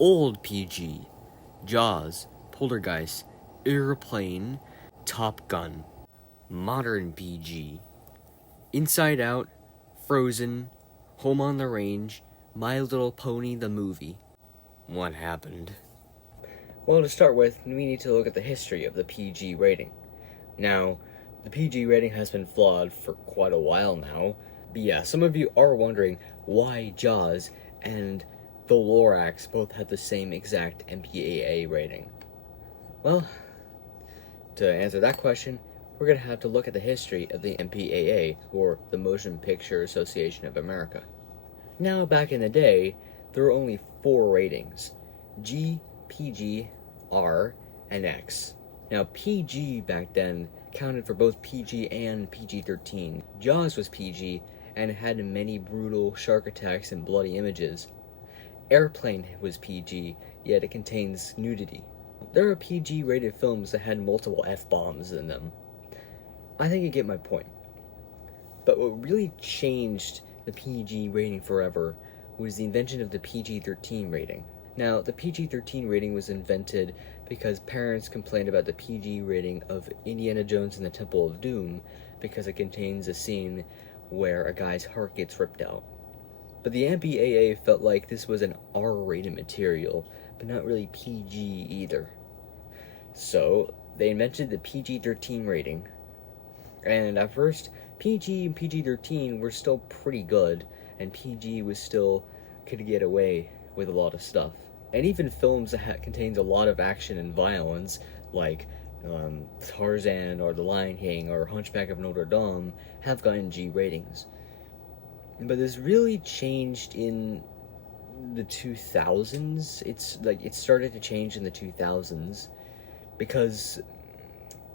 Old PG, Jaws, Poltergeist, Airplane, Top Gun. Modern PG, Inside Out, Frozen, Home on the Range, My Little Pony the movie. What happened? Well, to start with, we need to look at the history of the PG rating. Now, the PG rating has been flawed for quite a while now. But yeah, some of you are wondering why Jaws and The Lorax both have the same exact MPAA rating. Well, to answer that question, we're going to have to look at the history of the MPAA, or the Motion Picture Association of America. Now, back in the day, there were only 4 ratings: G, PG, R, and X. Now, PG back then counted for both PG and PG-13. Jaws was PG and had many brutal shark attacks and bloody images. Airplane was PG, yet it contains nudity. There are PG-rated films that had multiple F-bombs in them. I think you get my point. But what really changed the PG rating forever was the invention of the PG-13 rating. Now, the PG-13 rating was invented because parents complained about the PG rating of Indiana Jones and the Temple of Doom because it contains a scene where a guy's heart gets ripped out. But the MPAA felt like this was an R-rated material, but not really PG either. So, they invented the PG-13 rating. And at first, PG and PG-13 were still pretty good, and PG was still could get away with a lot of stuff. And even films that contains a lot of action and violence, like Tarzan or The Lion King or Hunchback of Notre Dame, have gotten G ratings. But this really changed in the 2000s. It started to change in the 2000s, because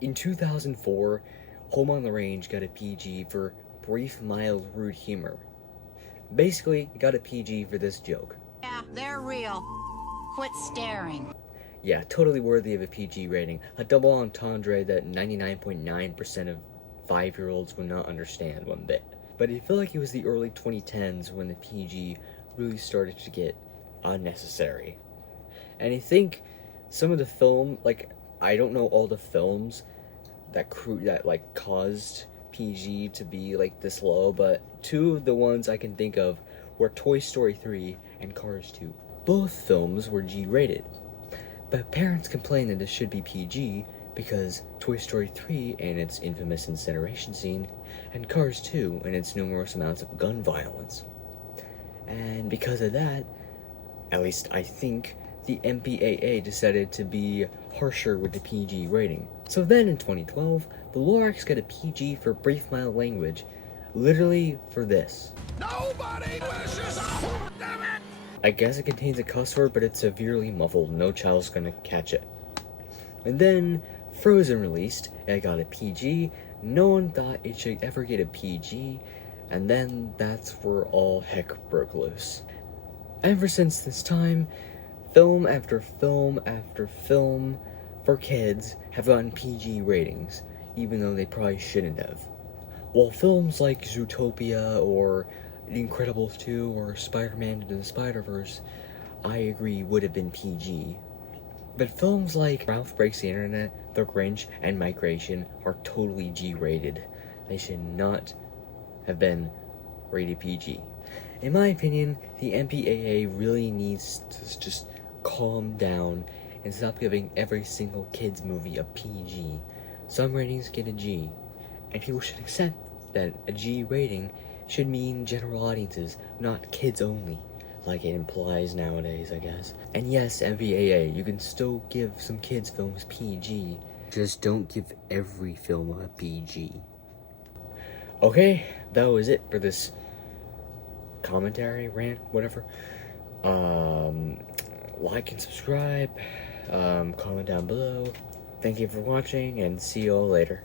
in 2004, Home on the Range got a PG for brief, mild, rude humor. Basically, it got a PG for this joke. Yeah, they're real. Quit staring. Yeah, totally worthy of a PG rating. A double entendre that 99.9% of 5-year-olds will not understand one bit. But I feel like it was the early 2010s when the PG really started to get unnecessary. And I think some of the film, I don't know all the films that caused PG to be this low, but 2 of the ones I can think of were Toy Story 3 and Cars 2. Both films were G-rated, but parents complained that this should be PG because Toy Story 3 and its infamous incineration scene, and Cars 2 and its numerous amounts of gun violence. And because of that, at least I think, the MPAA decided to be harsher with the PG rating. So then in 2012, the Lorax got a PG for brief, mild language, literally for this. Nobody wishes damn it! I guess it contains a cuss word, but it's severely muffled. No child's gonna catch it. And then Frozen released, and it got a PG. No one thought it should ever get a PG, and then that's where all heck broke loose. Ever since this time, film after film after film for kids have gotten PG ratings, even though they probably shouldn't have. While films like Zootopia or The Incredibles 2 or Spider-Man Into the Spider-Verse, I agree, would have been PG. But films like Ralph Breaks the Internet, The Grinch, and Migration are totally G-rated. They should not have been rated PG. In my opinion, the MPAA really needs to just calm down and stop giving every single kids movie a PG. Some ratings get a G, and people should accept that a G rating should mean general audiences, not kids only, like it implies nowadays, I guess. And yes, MPAA, you can still give some kids films PG, just don't give every film a PG. Okay, that was it for this commentary, rant, whatever. Like and subscribe, comment down below. Thank you for watching, and see you all later.